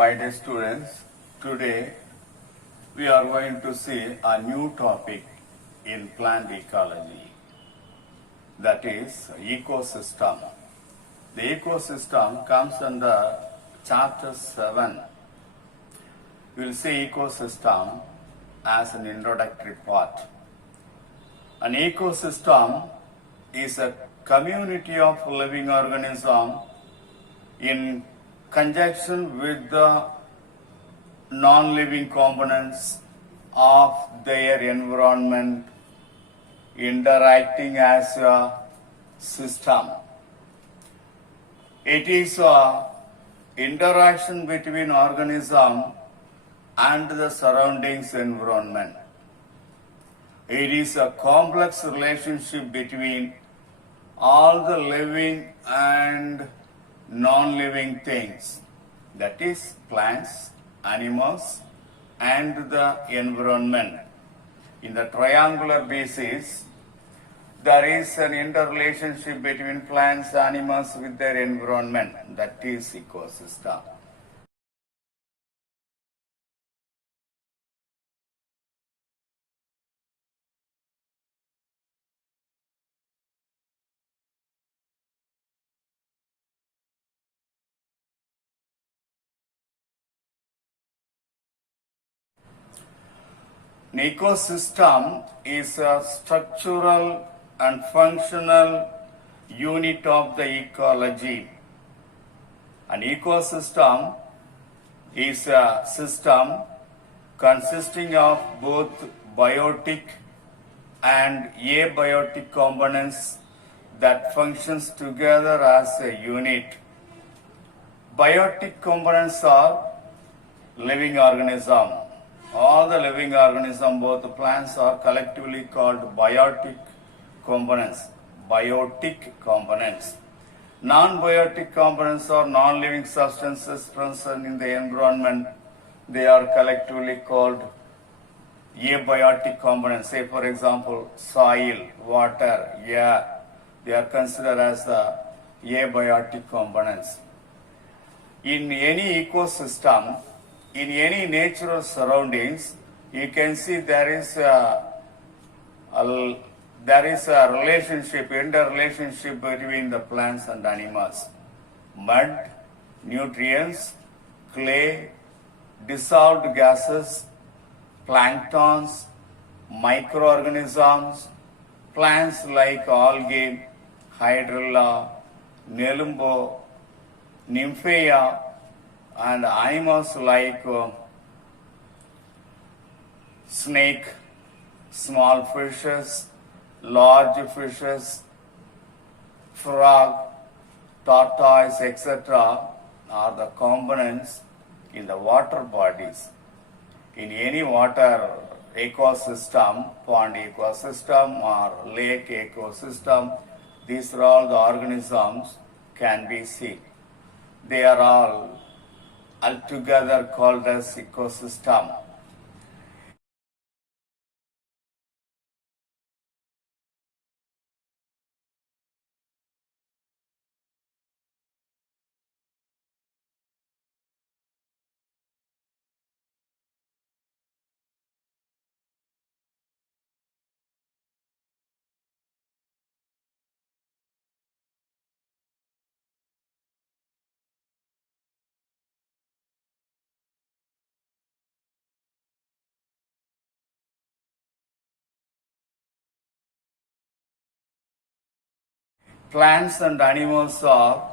My dear students, today we are going to see a new topic in plant ecology, that is ecosystem. The ecosystem comes under chapter 7. We will see ecosystem as an introductory part. An ecosystem is a community of living organisms in conjunction with the non-living components of their environment interacting as a system. It is a interaction between organism and the surroundings environment. It is a complex relationship between all the living and non-living things, that is plants, animals, and the environment. In the triangular basis, there is an interrelationship between plants, animals with their environment, that is ecosystem. An ecosystem is a structural and functional unit of the ecology. An ecosystem is a system consisting of both biotic and abiotic components that functions together as a unit. Biotic components are living organisms. All the living organisms, both the plants, are collectively called biotic components. Non-biotic components are non-living substances present in the environment. They are collectively called abiotic components. Say, for example, soil, water, air. They are considered as the abiotic components. In any ecosystem, in any natural surroundings, you can see there is a relationship, interrelationship between the plants and animals. Mud, nutrients, clay, dissolved gases, planktons, microorganisms, plants like algae, hydrilla, nelumbo, nymphaea, and animals like snake, small fishes, large fishes, frog, tortoise, etc. are the components in the water bodies. In any water ecosystem, pond ecosystem or lake ecosystem, these are all the organisms can be seen. They are all altogether called as ecosystem. Plants and animals are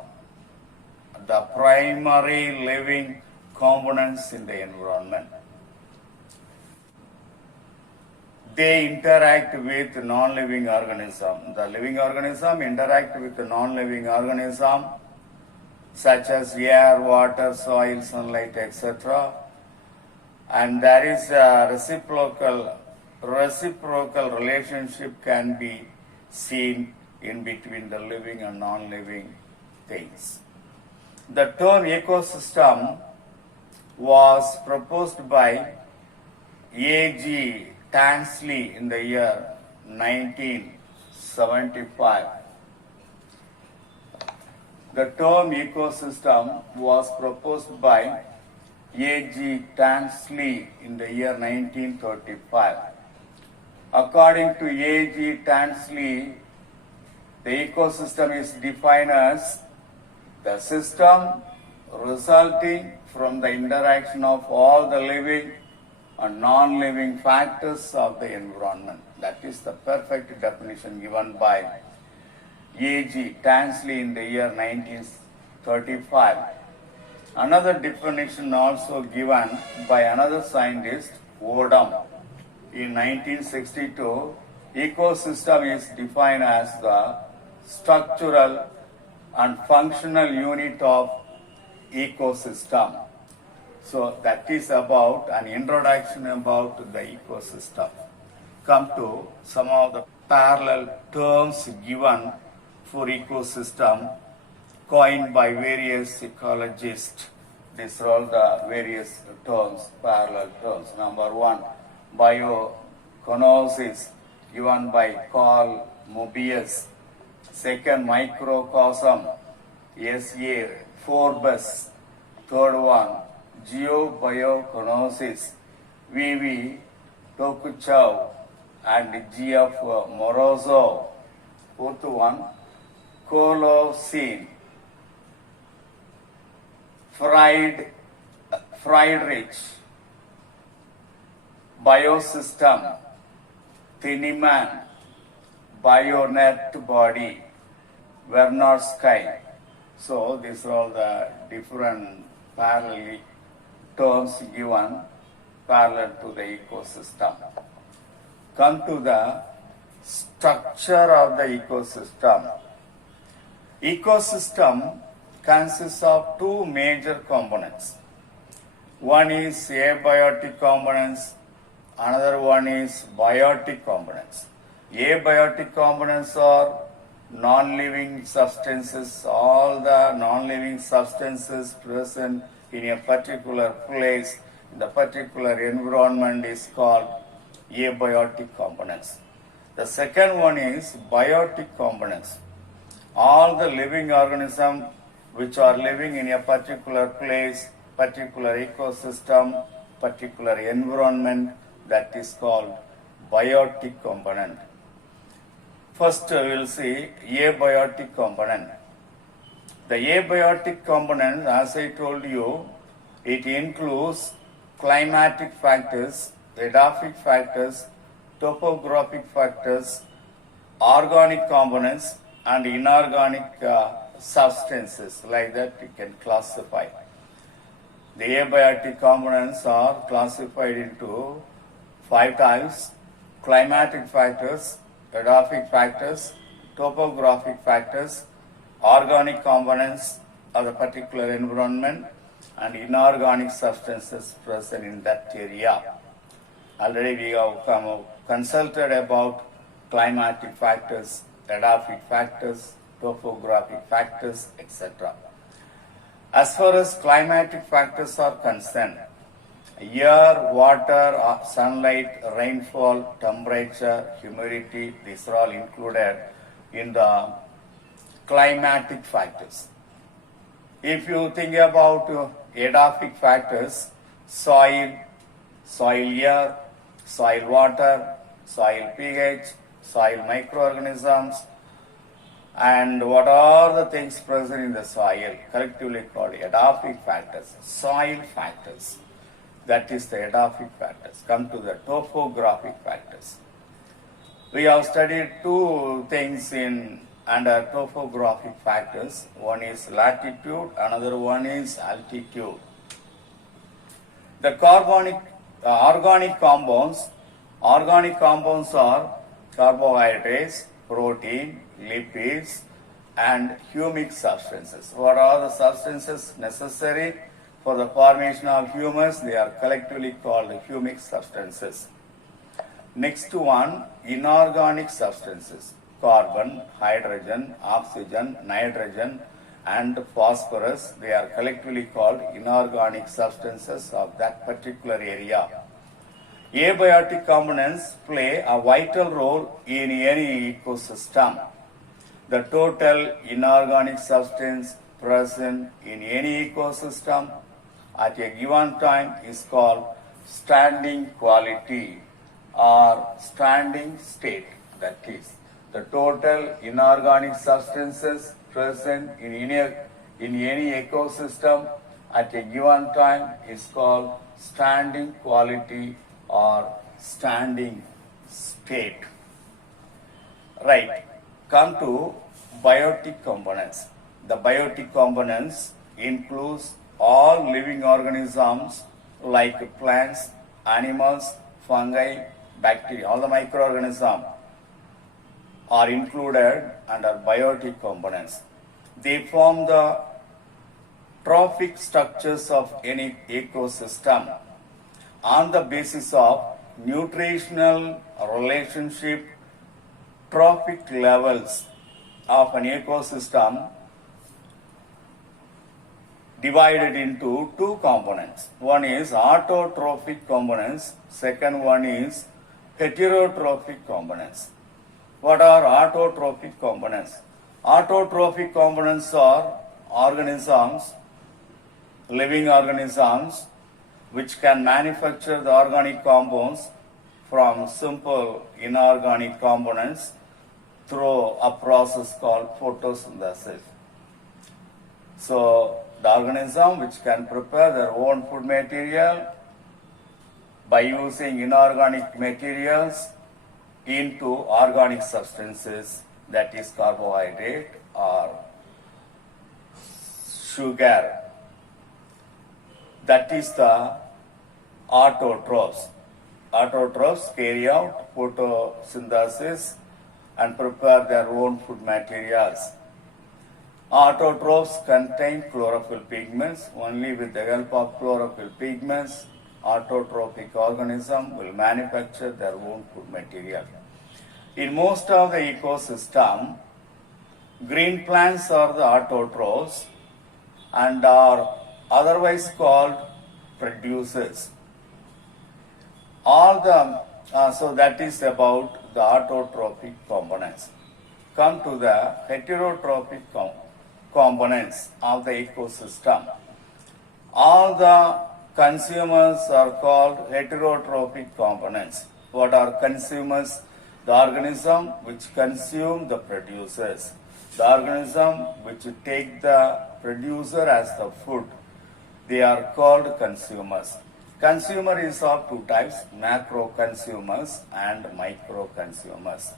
the primary living components in the environment. They interact with non-living organism. The living organism interact with the non-living organism such as air, water, soil, sunlight, etc. And there is a reciprocal relationship can be seen in between the living and non-living things. The term ecosystem was proposed by A.G. Tansley in the year 1975. The term ecosystem was proposed by A.G. Tansley in the year 1935. According to A.G. Tansley, the ecosystem is defined as the system resulting from the interaction of all the living and non-living factors of the environment. That is the perfect definition given by A.G. Tansley in the year 1935. Another definition also given by another scientist, Odom, in 1962. Ecosystem is defined as the structural and functional unit of ecosystem. So that is about an introduction about the ecosystem. Come to some of the parallel terms given for ecosystem coined by various ecologists. These are all the various terms, parallel terms. Number one, bioconosis, given by Carl Moebius. Second, microcosm, S.A. Forbes. Third one, geobioconosis, V.V. Tokuchow and G.F. Morozov. Fourth one, Holocene, Friedrich. Biosystem, Thienemann. Bionet body, Wernerskine. So these are all the different parallel terms given parallel to the ecosystem. Come to the structure of the ecosystem. Ecosystem consists of two major components. One is abiotic components, another one is biotic components. Abiotic components are non-living substances. All the non-living substances present in a particular place, in the particular environment is called abiotic components. The second one is biotic components. All the living organisms which are living in a particular place, particular ecosystem, particular environment, that is called biotic component. First, we will see abiotic component. The abiotic component, as I told you, it includes climatic factors, edaphic factors, topographic factors, organic components, and inorganic substances. Like that, you can classify. The abiotic components are classified into 5 types: climatic factors, edaphic factors, topographic factors, organic components of the particular environment, and inorganic substances present in that area. Already we have consulted about climatic factors, edaphic factors, topographic factors, etc. As far as climatic factors are concerned, air, water, sunlight, rainfall, temperature, humidity, these are all included in the climatic factors. If you think about edaphic factors, soil air, soil water, soil pH, soil microorganisms, and what are the things present in the soil, collectively called edaphic factors, soil factors. That is the edaphic factors. Come to the topographic factors. We have studied two things under topographic factors. One is latitude, another one is altitude. The organic compounds are carbohydrates, protein, lipids, and humic substances. What are the substances necessary for the formation of humus? They are collectively called humic substances. Next one, inorganic substances: carbon, hydrogen, oxygen, nitrogen, and phosphorus. They are collectively called inorganic substances of that particular area. Abiotic components play a vital role in any ecosystem. The total inorganic substance present in any ecosystem at a given time is called standing quality or standing state. That is, the total inorganic substances present in any ecosystem at a given time is called standing quality or standing state. Right. Come to biotic components. The biotic components includes all living organisms like plants, animals, fungi, bacteria. All the microorganisms are included under biotic components. They form the trophic structures of any ecosystem on the basis of nutritional relationship. Trophic levels of an ecosystem divided into two components. One is autotrophic components, second one is heterotrophic components. What are autotrophic components? Autotrophic components are organisms, living organisms, which can manufacture the organic compounds from simple inorganic components through a process called photosynthesis. So, the organism which can prepare their own food material by using inorganic materials into organic substances, that is carbohydrate or sugar. That is the autotrophs. Autotrophs carry out photosynthesis and prepare their own food materials. Autotrophs contain chlorophyll pigments. Only with the help of chlorophyll pigments, autotrophic organism will manufacture their own food material. In most of the ecosystem, green plants are the autotrophs and are otherwise called producers. So that is about the autotrophic components. Come to the heterotrophic components of the ecosystem. All the consumers are called heterotrophic components. What are consumers? The organism which consume the producers. The organism which take the producer as the food. They are called consumers. Consumer is of two types, macro consumers and micro consumers.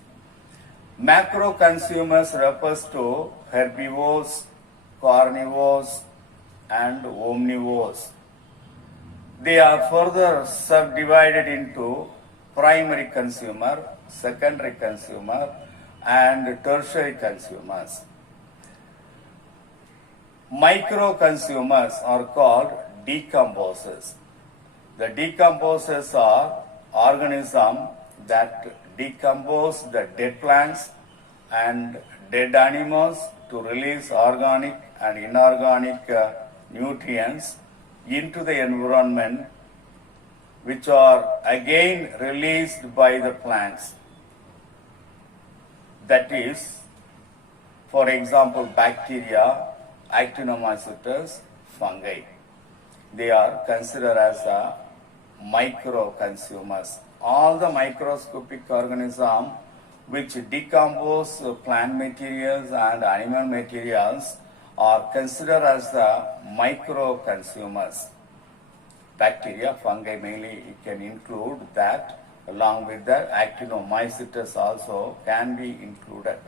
Macro consumers refers to herbivores, carnivores and omnivores. They are further subdivided into primary consumer, secondary consumer and tertiary consumers. Micro consumers are called decomposers. The decomposers are organisms that decompose the dead plants and dead animals to release organic and inorganic nutrients into the environment, which are again released by the plants. That is, for example, bacteria, actinomycetes, fungi. They are considered as micro consumers. All the microscopic organisms which decompose plant materials and animal materials are considered as the micro consumers. Bacteria, fungi mainly, it can include that. Along with that, actinomycetes also can be included.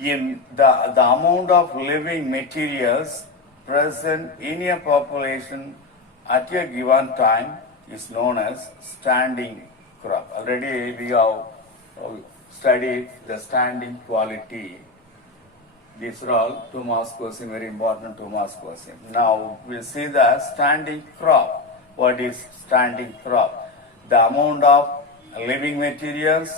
In the amount of living materials present in a population at a given time is known as standing crop. Already we have studied the standing quality. These are all 2 marks question, very important 2 marks question. Now we'll see the standing crop. What is standing crop? The amount of living materials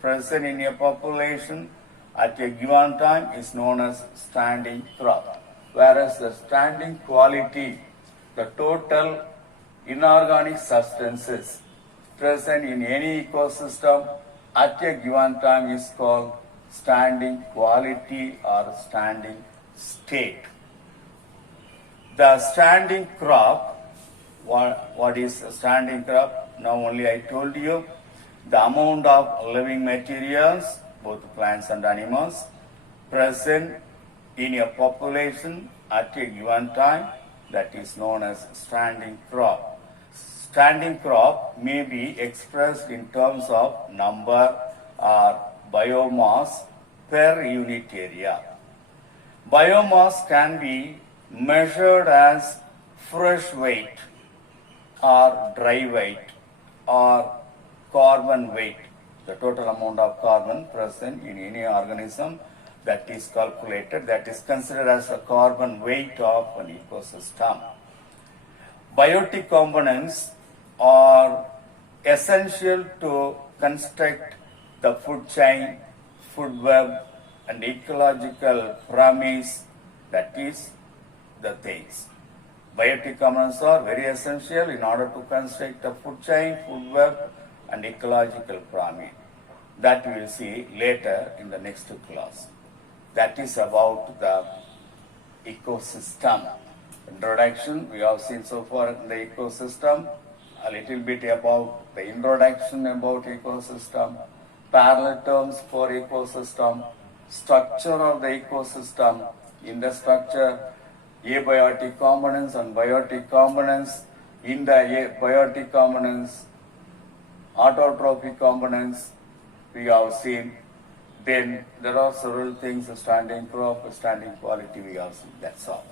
present in a population at a given time is known as standing crop. Whereas the standing quality, the total inorganic substances present in any ecosystem at a given time is called standing quality or standing state. The standing crop, what is a standing crop? Now only I told you the amount of living materials, both plants and animals, present in a population at a given time, that is known as standing crop. Standing crop may be expressed in terms of number or biomass per unit area. Biomass can be measured as fresh weight or dry weight or carbon weight, the total amount of carbon present in any organism that is calculated, that is considered as the carbon weight of an ecosystem. Biotic components are essential to construct the food chain, food web, and ecological premise, that is the things. Biotic components are very essential in order to construct a food chain, food web, and ecological pyramid. That we will see later in the next class. That is about the ecosystem. Introduction, we have seen so far in the ecosystem, a little bit about the introduction about ecosystem, parallel terms for ecosystem, structure of the ecosystem. In the structure, abiotic components and biotic components. In the biotic components, autotrophic components we have seen. Then there are several things, standing crop, standing quality we have seen. That's all.